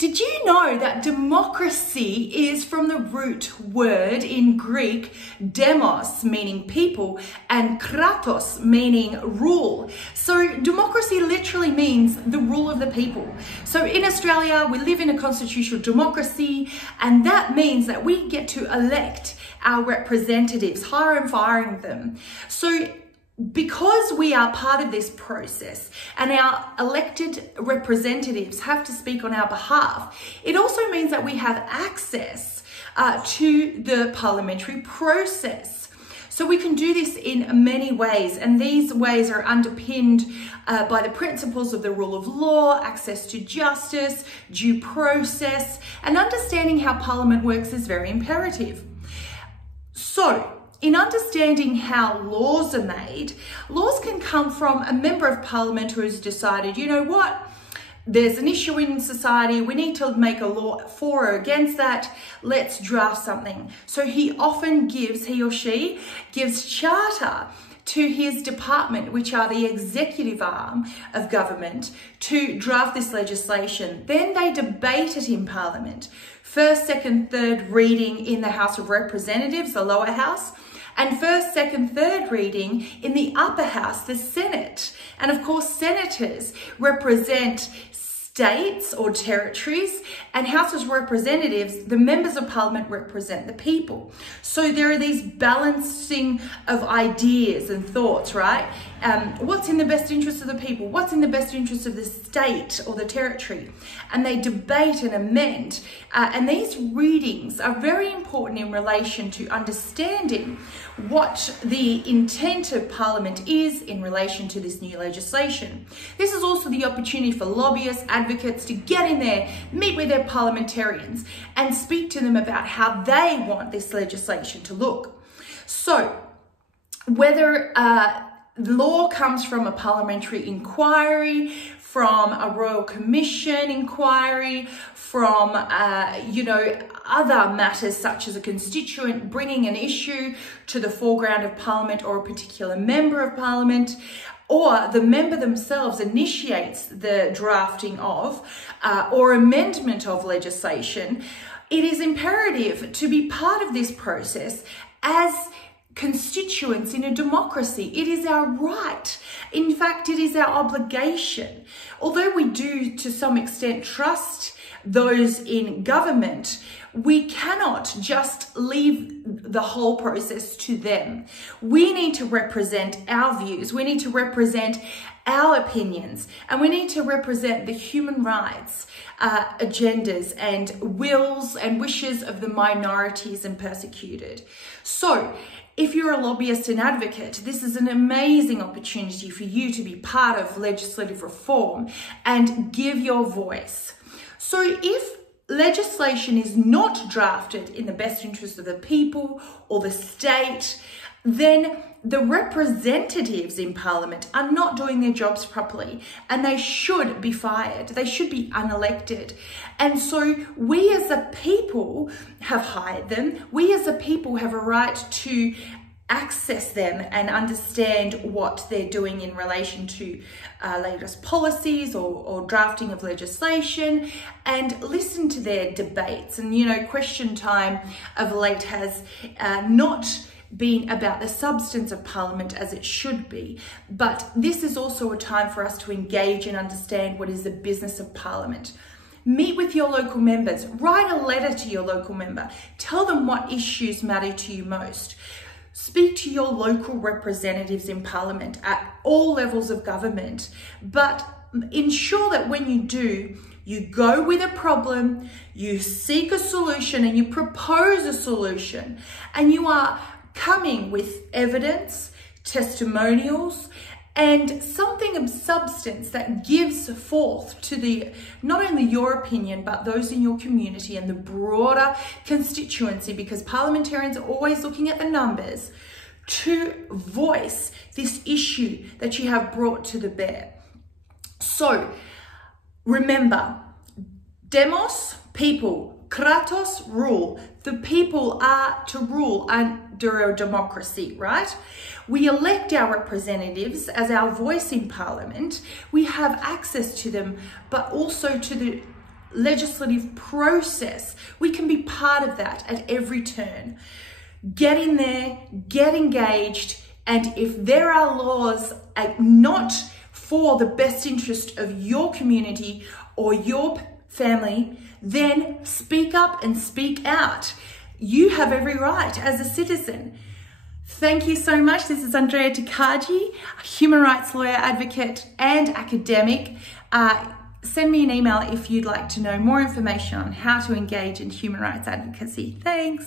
Did you know that democracy is from the root word in Greek, demos, meaning people, and kratos, meaning rule? So democracy literally means the rule of the people. So in Australia, we live in a constitutional democracy, and that means that we get to elect our representatives, hire and firing them. So because we are part of this process and our elected representatives have to speak on our behalf, it also means that we have access to the parliamentary process. So we can do this in many ways, and these ways are underpinned by the principles of the rule of law, access to justice, due process, and understanding how Parliament works is very imperative. So, in understanding how laws are made, laws can come from a member of Parliament who has decided, you know what, there's an issue in society, we need to make a law for or against that, let's draft something. So he or she gives charter to his department, which are the executive arm of government, to draft this legislation. Then they debate it in Parliament. First, second, third reading in the House of Representatives, the lower house, and first, second, third reading in the upper house, the Senate. And of course, senators represent states or territories, and House of Representatives, the members of Parliament, represent the people. So there are these balancing of ideas and thoughts, right? What's in the best interest of the people? What's in the best interest of the state or the territory? And they debate and amend. And these readings are very important in relation to understanding what the intent of Parliament is in relation to this new legislation. This is also the opportunity for lobbyists, advocates to get in there, meet with their parliamentarians and speak to them about how they want this legislation to look. So whether law comes from a parliamentary inquiry, from a royal commission inquiry, from, other matters such as a constituent bringing an issue to the foreground of Parliament or a particular member of Parliament, or the member themselves initiates the drafting of or amendment of legislation, it is imperative to be part of this process as constituents in a democracy. It is our right. In fact, it is our obligation. Although we do to some extent trust those in government, we cannot just leave the whole process to them. We need to represent our views. We need to represent our opinions, and we need to represent the human rights agendas and wills and wishes of the minorities and persecuted. So if you're a lobbyist and advocate, this is an amazing opportunity for you to be part of legislative reform and give your voice. So if legislation is not drafted in the best interest of the people or the state, then the representatives in Parliament are not doing their jobs properly, and they should be fired. They should be unelected. And so we as a people have hired them. We as a people have a right to access them and understand what they're doing in relation to latest policies or drafting of legislation, and listen to their debates. And, question time of late has not been about the substance of Parliament as it should be, but this is also a time for us to engage and understand what is the business of Parliament. Meet with your local members, write a letter to your local member, tell them what issues matter to you most. Speak to your local representatives in Parliament at all levels of government, but ensure that when you do, you go with a problem, you seek a solution, and you propose a solution, and you are coming with evidence, testimonials, and something of substance that gives forth to not only your opinion, but those in your community and the broader constituency, because parliamentarians are always looking at the numbers to voice this issue that you have brought to the bear. So remember, demos, people, kratos, rule. The people are to rule under a democracy, right? We elect our representatives as our voice in Parliament. We have access to them, but also to the legislative process. We can be part of that at every turn. Get in there, get engaged, and if there are laws not for the best interest of your community or your family, then speak up and speak out. You have every right as a citizen. Thank you so much. This is Andrea Tokaji, a human rights lawyer, advocate, and academic. Send me an email if you'd like to know more information on how to engage in human rights advocacy. Thanks.